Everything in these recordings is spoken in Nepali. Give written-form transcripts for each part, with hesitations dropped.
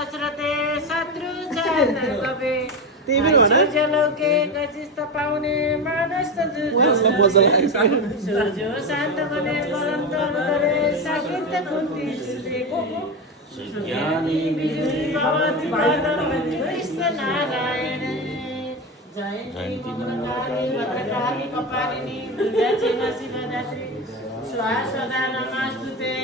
दशरथे शत्रु गवे जलौके गजिस्त पाउने मानस सूर्य शान्त बने बलन्त गरे साकित कुन्ती ज्ञानी बिजुली भवति कृष्ण नारायण जयन्ती मंगलकाली वरदाली कपालिनी दुर्गा शिवदात्री स्वाहा सदा नमस्तुते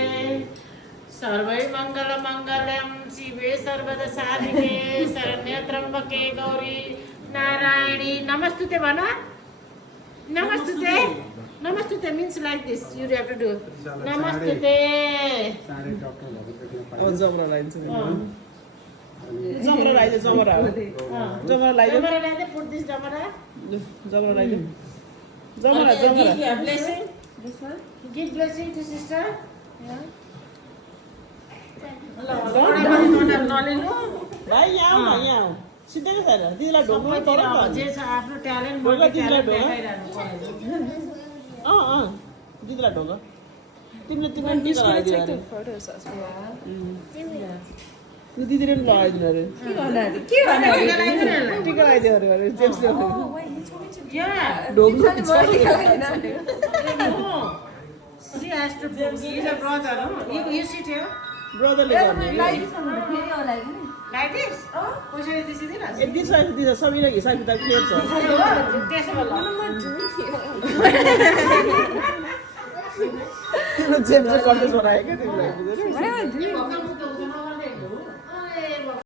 सर्वै मंगल मंगलम शिवे सर्वदा साधिके शरण्य त्र्यंबके गौरी नारायणी नमस्तुते भन नमस्तुते नमस्तुते means like this you have to do नमस्तुते जमरा लाइन्छ जमरा लाइन्छ जमरा जमरा लाइन्छ जमरा लाइन्छ put this जमरा जमरा लाइन्छ जमरा जमरा give blessing this one give blessing to sister yeah भाइ यहाँ आऊ न यहाँ आऊ सिधै छैन दिदीलाई ढोक्नु पर्यो नि जे छ आफ्नो ट्यालेन्ट ढोका दिदीलाई ढोका देखाइरहनु पर्यो दिदीलाई ढोका तिमीले तिमीलाई टिका लगाइदियो अरे दिदीले पनि लगाइदिनु अरे टिका लगाइदियो अरे जेम्सले ढोक्नु She has to he's a brother, no? You sit here. ब्रदरले गर्ने Like this? कसरी त्यसरी न? यदि साइज दिन्छ सबैले हिसाब किताब क्लियर छ त्यसो भला जेम्सले गर्दै बनायो क्या तिमीलाई